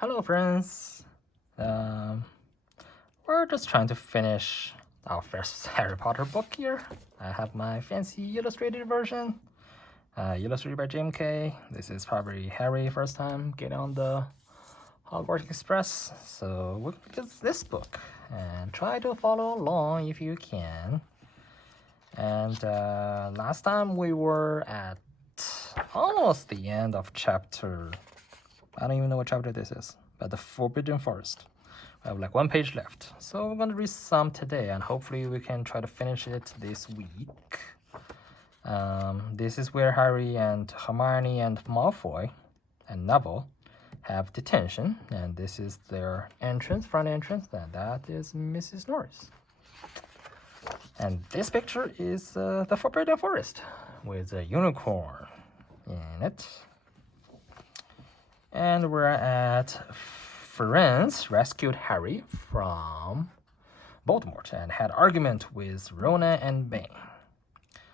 Hello, friends. Um, we're just trying to finish our first Harry Potter book here. I have my fancy illustrated version, illustrated by Jim Kay. This is probably Harry's first time getting on the Hogwarts Express, so we'll get this book and try to follow along if you can. And last time we were at almost the end of chapter. I don't even know what chapter this is, but the Forbidden Forest. I have like one page left, so we're gonna read some today, and hopefully we can try to finish it this week. This is where Harry and Hermione and Malfoy and Neville have detention, and this is their entrance, front entrance, and that is Mrs. Norris. And this picture is the Forbidden Forest with a unicorn in it. And we're at Firenze rescued Harry from Voldemort and had argument with Rona and Bane.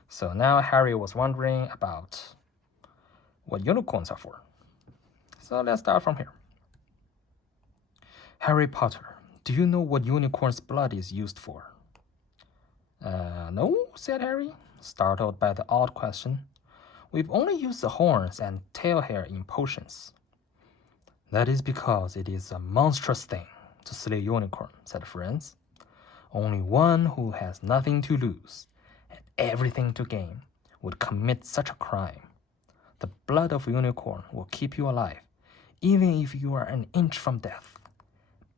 So now Harry was wondering about what unicorns are for. So let's start from here. Harry Potter, do you know what unicorn's blood is used for? No, said Harry, startled by the odd question. We've only used the horns and tail hair in potions. That is because it is a monstrous thing to slay a unicorn, said Firenze. Only one who has nothing to lose and everything to gain would commit such a crime. The blood of a unicorn will keep you alive, even if you are an inch from death,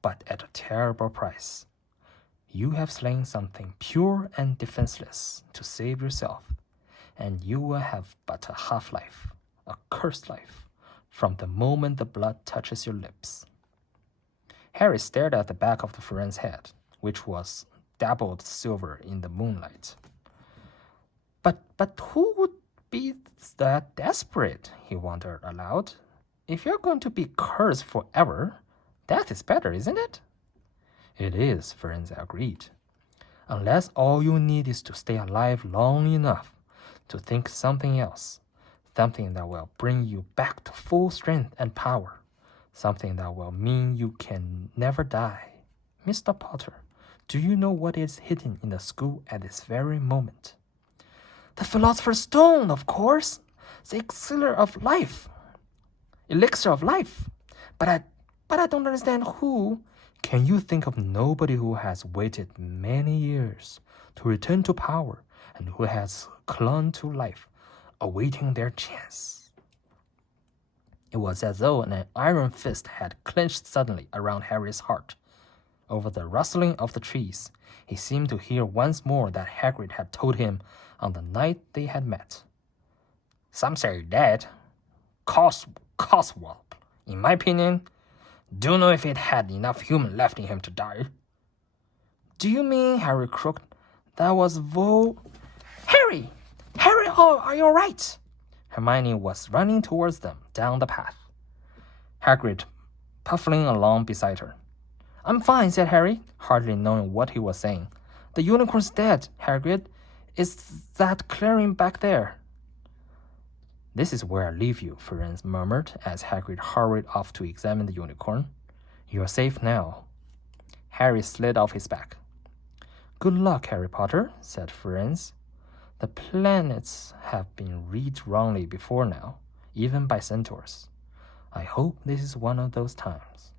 but at a terrible price. You have slain something pure and defenseless to save yourself, and you will have but a half-life, a cursed life, from the moment the blood touches your lips. Harry stared at the back of the Firenze head, which was dabbled silver in the moonlight. But who would be that desperate? He wondered aloud. If you're going to be cursed forever, death is better, isn't it? It is, Firenze agreed. Unless all you need is to stay alive long enough to think something else. Something that will bring you back to full strength and power. Something that will mean you can never die. Mr. Potter, do you know what is hidden in the school at this very moment? The Philosopher's Stone, of course. The elixir of life. But I don't understand who. Can you think of nobody who has waited many years to return to power and who has clung to life, awaiting their chance? It was as though an iron fist had clenched suddenly around Harry's heart. Over the rustling of the trees, he seemed to hear once more that Hagrid had told him on the night they had met. Some say you're dead. Coswell, in my opinion, don't know if it had enough human left in him to die. Do you mean, Harry croaked, that was Harry! Harry, oh, are you all right? Hermione was running towards them down the path. Hagrid puffing along beside her. I'm fine, said Harry, hardly knowing what he was saying. The unicorn's dead, Hagrid. It's that clearing back there. This is where I leave you, Firenze murmured as Hagrid hurried off to examine the unicorn. You are safe now. Harry slid off his back. Good luck, Harry Potter, said Firenze. The planets have been read wrongly before now, even by centaurs. I hope this is one of those times.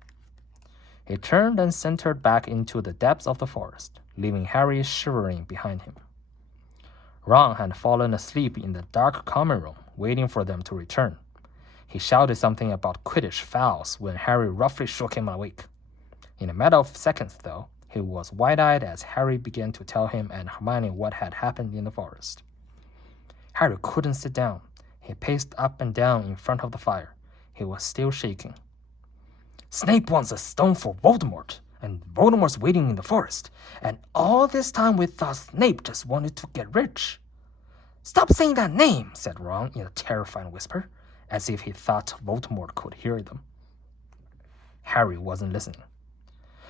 He turned and centered back into the depths of the forest, leaving Harry shivering behind him. Ron had fallen asleep in the dark common room, waiting for them to return. He shouted something about Quidditch fouls when Harry roughly shook him awake. In a matter of seconds, though, he was wide-eyed as Harry began to tell him and Hermione what had happened in the forest. Harry couldn't sit down. He paced up and down in front of the fire. He was still shaking. Snape wants a stone for Voldemort, and Voldemort's waiting in the forest. And all this time we thought Snape just wanted to get rich. Stop saying that name, said Ron in a terrifying whisper, as if he thought Voldemort could hear them. Harry wasn't listening.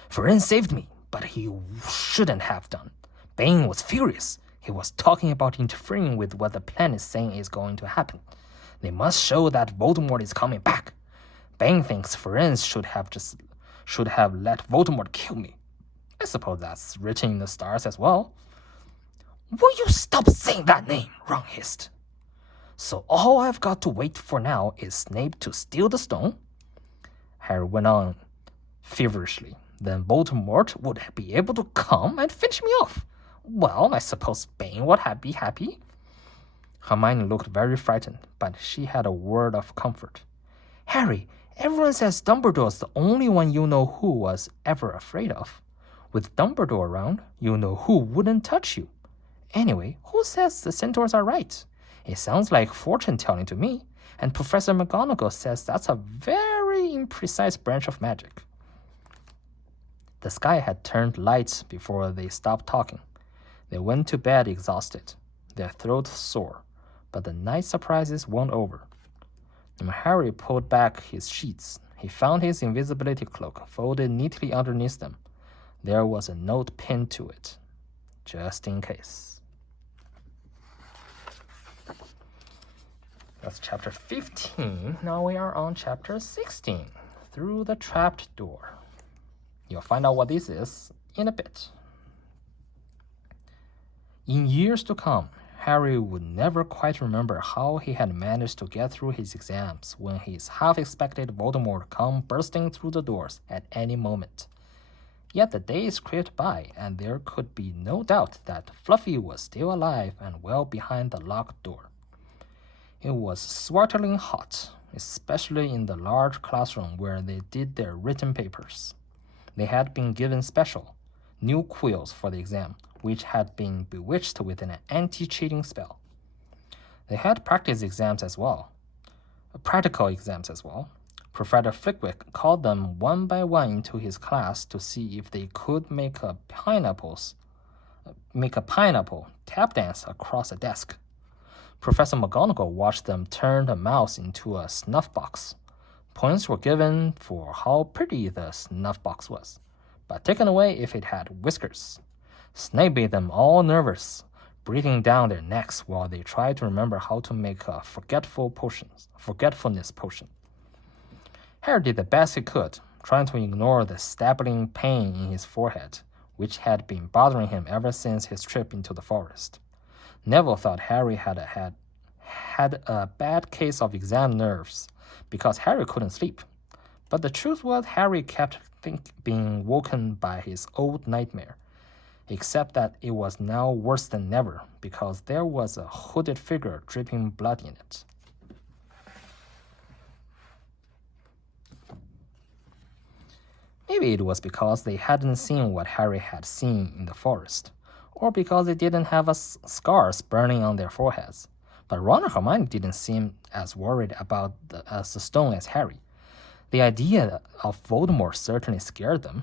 Firenze saved me, but he shouldn't have done. Bane was furious. He was talking about interfering with what the plan is saying is going to happen. They must show that Voldemort is coming back. Bane thinks friends should have let Voldemort kill me. I suppose that's written in the stars as well. Will you stop saying that name? Ron hissed. So all I've got to wait for now is Snape to steal the stone? Harry went on feverishly. Then Voldemort would be able to come and finish me off. Well, I suppose Bane would be happy. Hermione looked very frightened, but she had a word of comfort. Harry, everyone says Dumbledore's the only one you know who was ever afraid of. With Dumbledore around, you know who wouldn't touch you. Anyway, who says the centaurs are right? It sounds like fortune-telling to me, and Professor McGonagall says that's a very imprecise branch of magic. The sky had turned light before they stopped talking. They went to bed exhausted, their throats sore, but the night surprises weren't over. When Harry pulled back his sheets, he found his invisibility cloak folded neatly underneath them. There was a note pinned to it, just in case. That's chapter 15. Now we are on chapter 16, Through the Trapped Door. You'll find out what this is in a bit. In years to come, Harry would never quite remember how he had managed to get through his exams when his half-expected Voldemort come bursting through the doors at any moment. Yet the days crept by, and there could be no doubt that Fluffy was still alive and well behind the locked door. It was sweltering hot, especially in the large classroom where they did their written papers. They had been given special, new quills for the exam, which had been bewitched with an anti-cheating spell. They had practical exams as well. Professor Flitwick called them one by one into his class to see if they could make a pineapple tap dance across a desk. Professor McGonagall watched them turn a mouse into a snuff box. Points were given for how pretty the snuff box was, but taken away if it had whiskers. Snape made them all nervous, breathing down their necks while they tried to remember how to make a forgetfulness potion. Harry did the best he could, trying to ignore the stabbing pain in his forehead, which had been bothering him ever since his trip into the forest. Neville thought Harry had a bad case of exam nerves because Harry couldn't sleep. But the truth was Harry kept being woken by his old nightmare, except that it was now worse than ever because there was a hooded figure dripping blood in it. Maybe it was because they hadn't seen what Harry had seen in the forest, or because they didn't have scars burning on their foreheads. But Ron and Hermione didn't seem as worried about the stone as Harry. The idea of Voldemort certainly scared them,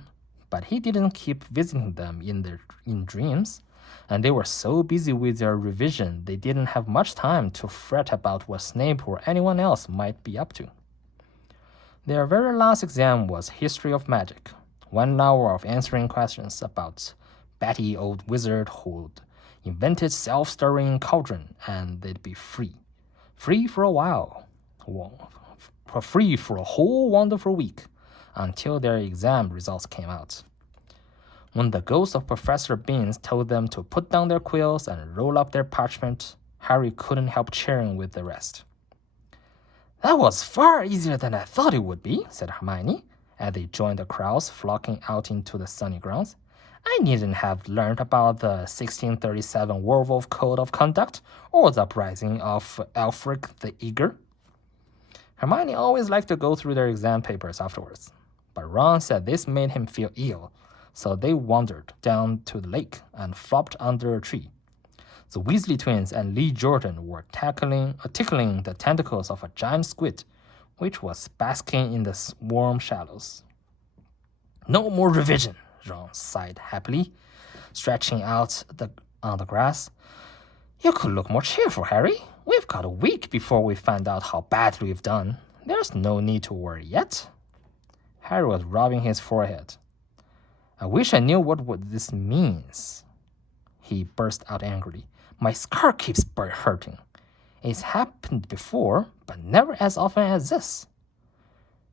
but he didn't keep visiting them in dreams, and they were so busy with their revision they didn't have much time to fret about what Snape or anyone else might be up to. Their very last exam was History of Magic, 1 hour of answering questions about batty old wizard who'd invented self-stirring cauldron, and they'd be free. Free for a while. Free for a whole wonderful week, until their exam results came out. When the ghost of Professor Beans told them to put down their quills and roll up their parchment, Harry couldn't help cheering with the rest. That was far easier than I thought it would be, said Hermione, as they joined the crowds flocking out into the sunny grounds. I needn't have learned about the 1637 Werewolf Code of Conduct or the uprising of Alfric the Eager. Hermione always liked to go through their exam papers afterwards, but Ron said this made him feel ill, so they wandered down to the lake and flopped under a tree. The Weasley twins and Lee Jordan were tickling the tentacles of a giant squid, which was basking in the warm shallows. No more revision, Ron sighed happily, stretching out on the grass. You could look more cheerful, Harry. We've got a week before we find out how badly we've done. There's no need to worry yet. Harry was rubbing his forehead. I wish I knew what this means. He burst out angrily. My scar keeps hurting. It's happened before, but never as often as this.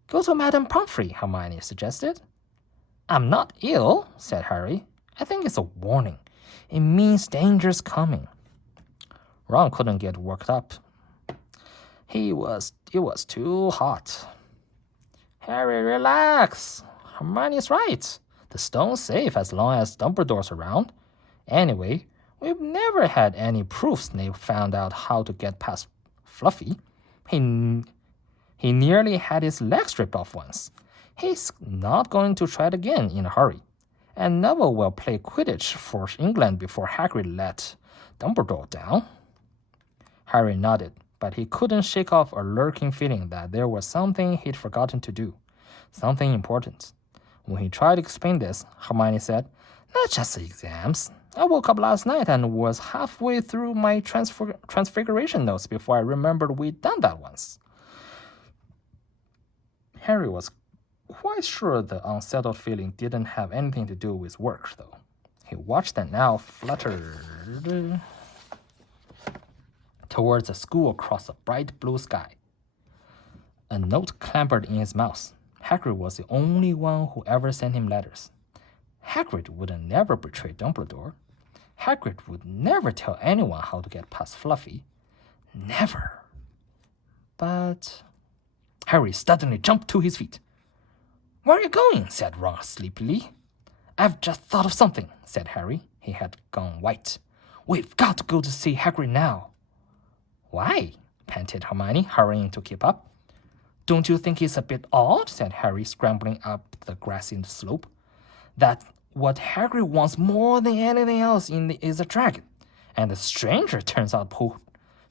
Go to Madame Pomfrey, Hermione suggested. I'm not ill, said Harry. I think it's a warning. It means danger's coming. Ron couldn't get worked up. It was too hot. Harry, relax. Hermione's right. The stone's safe as long as Dumbledore's around. Anyway, we've never had any proof Snape found out how to get past Fluffy. He nearly had his legs ripped off once. He's not going to try it again in a hurry. And Neville will play Quidditch for England before Hagrid let Dumbledore down. Harry nodded, but he couldn't shake off a lurking feeling that there was something he'd forgotten to do, something important. When he tried to explain this, Hermione said, "Not just the exams. I woke up last night and was halfway through my transfiguration notes before I remembered we'd done that once." Harry was quite sure the unsettled feeling didn't have anything to do with work, though. He watched an owl flutter towards the school across a bright blue sky. A note clambered in his mouth. Hagrid was the only one who ever sent him letters. Hagrid would never betray Dumbledore. Hagrid would never tell anyone how to get past Fluffy. Never. But Harry suddenly jumped to his feet. "Where are you going?" said Ron sleepily. "I've just thought of something," said Harry. He had gone white. "We've got to go to see Hagrid now." "Why?" panted Hermione, hurrying to keep up. "Don't you think it's a bit odd," said Harry, scrambling up the grassy slope, "that what Hagrid wants more than anything else is a dragon, and the stranger turns out who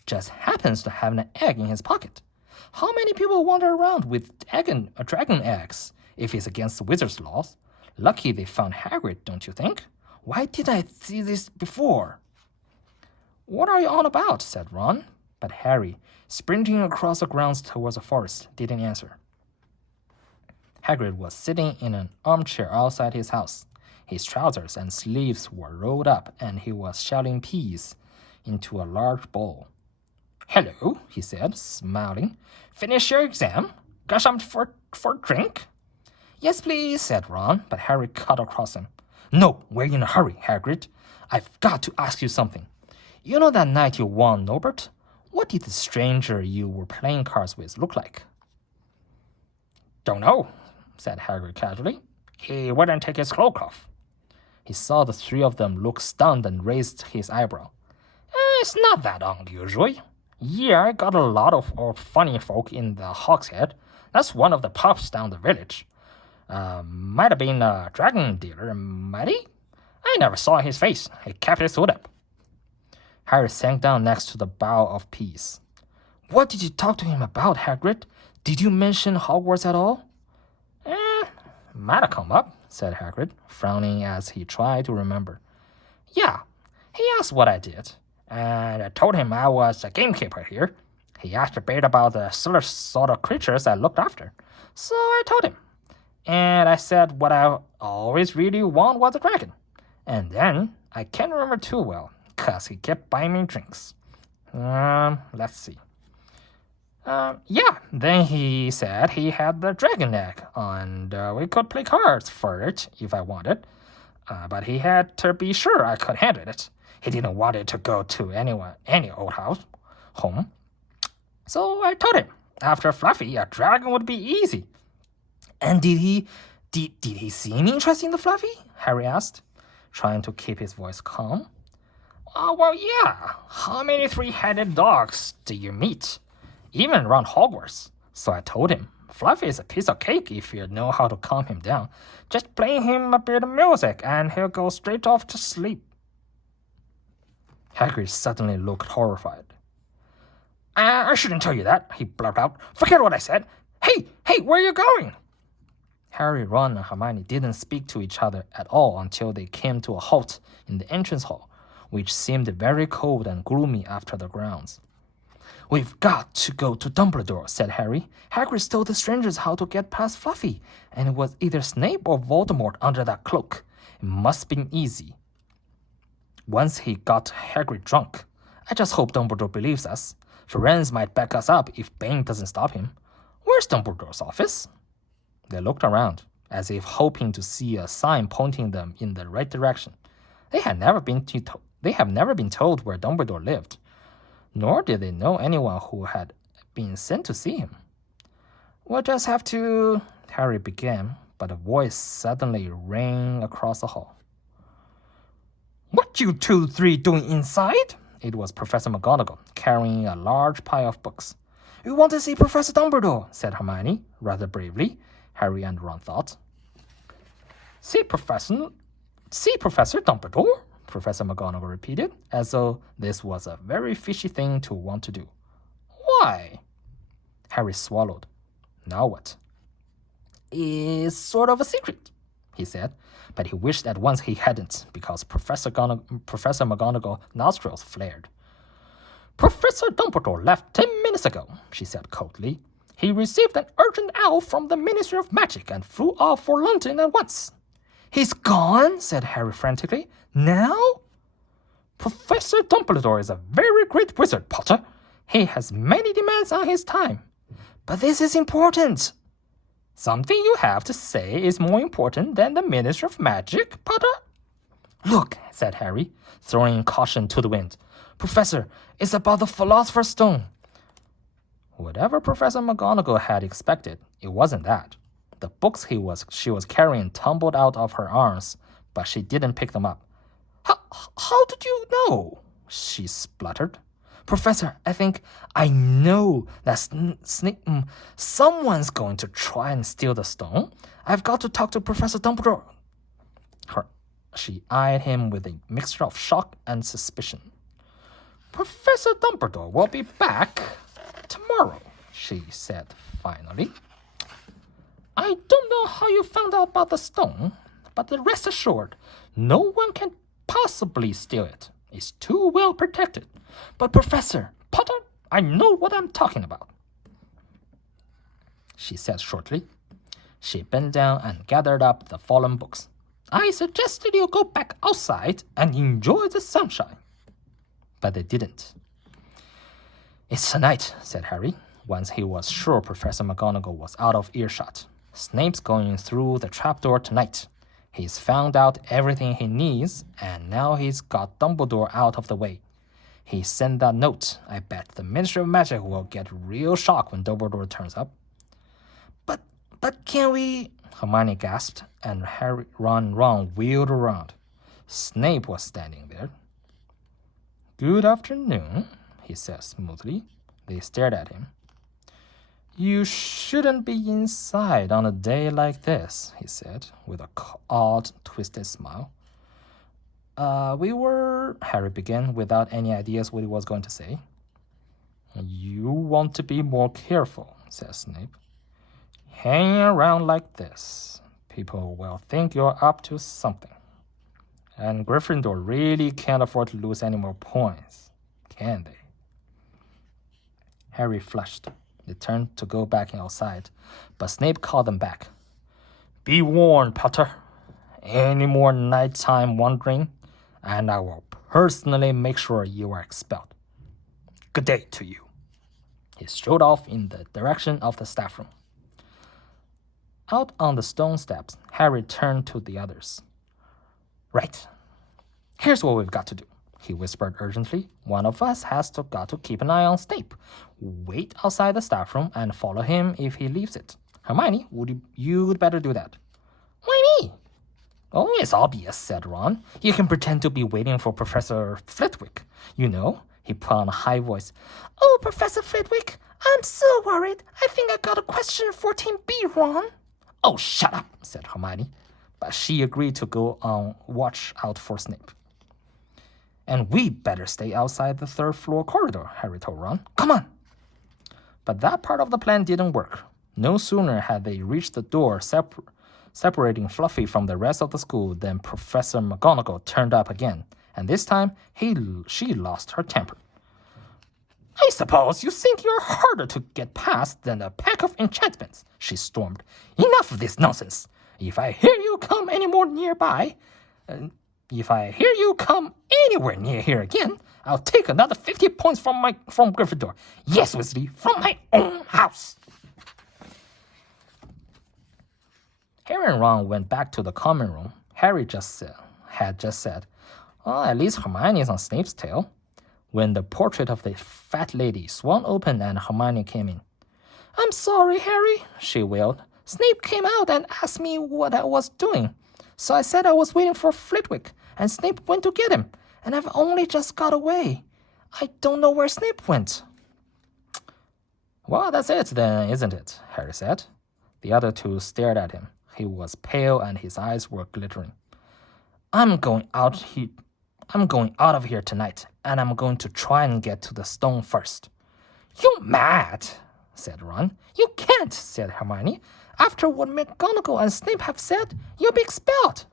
just happens to have an egg in his pocket? How many people wander around with dragon eggs if it's against the wizard's laws? Lucky they found Hagrid, don't you think? Why did I see this before?" "What are you on about?" said Ron. But Harry, sprinting across the grounds towards the forest, didn't answer. Hagrid was sitting in an armchair outside his house. His trousers and sleeves were rolled up, and he was shelling peas into a large bowl. "Hello," he said, smiling. "Finish your exam? Got something for drink?" "Yes, please," said Ron, but Harry cut across him. "No, we're in a hurry, Hagrid. I've got to ask you something. You know that night you won Norbert? What did the stranger you were playing cards with look like?" "Don't know," said Hagrid casually. "He wouldn't take his cloak off." He saw the three of them look stunned and raised his eyebrow. "It's not that unusual. Yeah, I got a lot of funny folk in the Hogshead. That's one of the pubs down the village. Might have been a dragon dealer, might he? I never saw his face. He kept his hood up." Harry sank down next to the bowl of peas. "What did you talk to him about, Hagrid? Did you mention Hogwarts at all?" Might have come up," said Hagrid, frowning as he tried to remember. "Yeah, he asked what I did, and I told him I was a gamekeeper here. He asked a bit about the sort of creatures I looked after, so I told him. And I said what I always really want was a dragon. And then, I can't remember too well, because he kept buying me drinks. Let's see. Then he said he had the dragon egg, and we could play cards for it if I wanted. But he had to be sure I could handle it. He didn't want it to go to any old home. So I told him, after Fluffy, a dragon would be easy. And did he seem interested in the Fluffy? Harry asked, trying to keep his voice calm. Well, yeah. How many three-headed dogs do you meet? Even around Hogwarts. So I told him, Fluffy is a piece of cake if you know how to calm him down. Just play him a bit of music and he'll go straight off to sleep. Hagrid suddenly looked horrified. I shouldn't tell you that, he blurted out. Forget what I said. Hey, where are you going? Harry, Ron, and Hermione didn't speak to each other at all until they came to a halt in the entrance hall, which seemed very cold and gloomy after the grounds. We've got to go to Dumbledore, said Harry. Hagrid told the strangers how to get past Fluffy, and it was either Snape or Voldemort under that cloak. It must have been easy. Once he got Hagrid drunk, I just hope Dumbledore believes us. Firenze might back us up if Bane doesn't stop him. Where's Dumbledore's office? They looked around, as if hoping to see a sign pointing them in the right direction. They have never been told where Dumbledore lived, nor did they know anyone who had been sent to see him. "We'll just have to," Harry began, but a voice suddenly rang across the hall. "What you 2-3 doing inside?" It was Professor McGonagall, carrying a large pile of books. "We want to see Professor Dumbledore," said Hermione, rather bravely, Harry and Ron thought. See Professor Dumbledore?" Professor McGonagall repeated, as though this was a very fishy thing to want to do. "Why?" Harry swallowed. Now what? "It's sort of a secret," he said, but he wished at once he hadn't, because Professor McGonagall's nostrils flared. "Professor Dumbledore left 10 minutes ago," she said coldly. "He received an urgent owl from the Ministry of Magic and flew off for London at once." "He's gone?" said Harry frantically. "Now?" "Professor Dumbledore is a very great wizard, Potter. He has many demands on his time." "But this is important." "Something you have to say is more important than the Ministry of Magic, Potter?" "Look," said Harry, throwing caution to the wind. "Professor, it's about the Philosopher's Stone." Whatever Professor McGonagall had expected, it wasn't that. The books she was carrying tumbled out of her arms, but she didn't pick them up. How did you know?" she spluttered. "Professor, I know that someone's going to try and steal the stone. I've got to talk to Professor Dumbledore." She eyed him with a mixture of shock and suspicion. "Professor Dumbledore will be back tomorrow," she said finally. "I don't know how you found out about the stone, but rest assured, no one can possibly steal it. It's too well protected. But Professor Potter, I know what I'm talking about," she said shortly. She bent down and gathered up the fallen books. "I suggested you go back outside and enjoy the sunshine." But they didn't. "It's tonight," said Harry, once he was sure Professor McGonagall was out of earshot. "Snape's going through the trapdoor tonight. He's found out everything he needs, and now he's got Dumbledore out of the way. He sent that note. I bet the Ministry of Magic will get real shocked when Dumbledore turns up." But can we..." Hermione gasped, and Ron wheeled around. Snape was standing there. "Good afternoon," he said smoothly. They stared at him. "You shouldn't be inside on a day like this," he said, with an odd, twisted smile. Harry began, without any ideas what he was going to say. "You want to be more careful," said Snape. "Hanging around like this, people will think you're up to something. And Gryffindor really can't afford to lose any more points, can they?" Harry flushed. They turned to go back outside, but Snape called them back. "Be warned, Potter. Any more nighttime wandering, and I will personally make sure you are expelled. Good day to you." He strode off in the direction of the staff room. Out on the stone steps, Harry turned to the others. "Right. Here's what we've got to do," he whispered urgently. "One of us has got to keep an eye on Snape. Wait outside the staff room and follow him if he leaves it. Hermione, you'd better do that." "Why me?" "Oh, it's obvious," said Ron. "You can pretend to be waiting for Professor Flitwick. You know," he put on a high voice. "Oh, Professor Flitwick, I'm so worried. I think I got a question for Team B, Ron." "Oh, shut up," said Hermione. But she agreed to go on watch out for Snape. "And we better stay outside the third-floor corridor," Harry told Ron. "Come on." But that part of the plan didn't work. No sooner had they reached the door separating Fluffy from the rest of the school than Professor McGonagall turned up again, and this time she lost her temper. "I suppose you think you're harder to get past than a pack of enchantments," she stormed. "Enough of this nonsense. If I hear you come anywhere near here again, I'll take another 50 points from Gryffindor. Yes, Weasley, from my own house." Harry and Ron went back to the common room. Harry had just said, "Well, at least Hermione's on Snape's tail," when the portrait of the fat lady swung open and Hermione came in. "I'm sorry, Harry," she wailed. "Snape came out and asked me what I was doing. So I said I was waiting for Flitwick, and Snape went to get him, and I've only just got away. I don't know where Snape went." "Well, that's it then, isn't it?" Harry said. The other two stared at him. He was pale and his eyes were glittering. I'm going out of here tonight, and I'm going to try and get to the stone first." "You're mad," said Ron. "You can't," said Hermione. "After what McGonagall and Snape have said, you'll be expelled."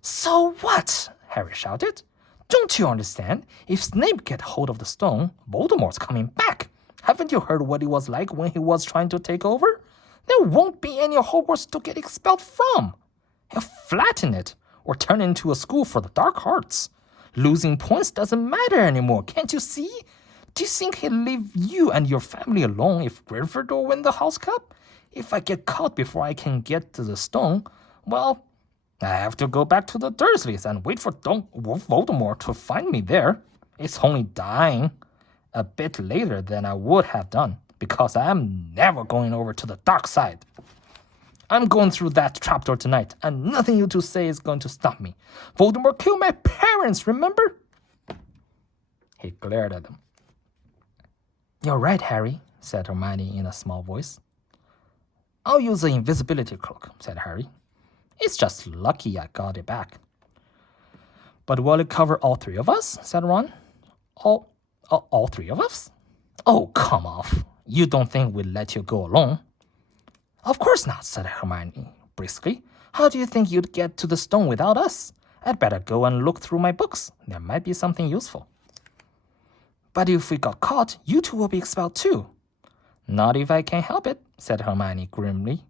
"So what?" Harry shouted. "Don't you understand? If Snape gets hold of the stone, Voldemort's coming back. Haven't you heard what it was like when he was trying to take over? There won't be any Hogwarts to get expelled from. He'll flatten it or turn it into a school for the dark arts. Losing points doesn't matter anymore, can't you see? Do you think he'll leave you and your family alone if Gryffindor win the House Cup? If I get caught before I can get to the stone, well, I have to go back to the Dursleys and wait for Voldemort to find me there. It's only dying a bit later than I would have done, because I am never going over to the dark side. I'm going through that trapdoor tonight, and nothing you two say is going to stop me. Voldemort killed my parents, remember?" He glared at them. "You're right, Harry," said Hermione in a small voice. "I'll use the invisibility cloak," said Harry. "It's just lucky I got it back." "But will it cover all three of us?" said Ron. All three of us? Oh, come off. You don't think we'd let you go alone?" "Of course not," said Hermione briskly. "How do you think you'd get to the stone without us? I'd better go and look through my books. There might be something useful." "But if we got caught, you two will be expelled too." "Not if I can help it," said Hermione grimly.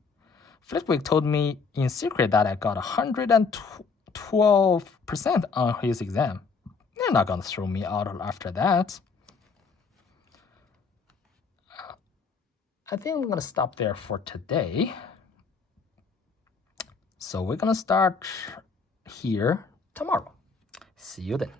"Flitwick told me in secret that I got 112% on his exam. They're not going to throw me out after that." I think I'm going to stop there for today. So we're going to start here tomorrow. See you then.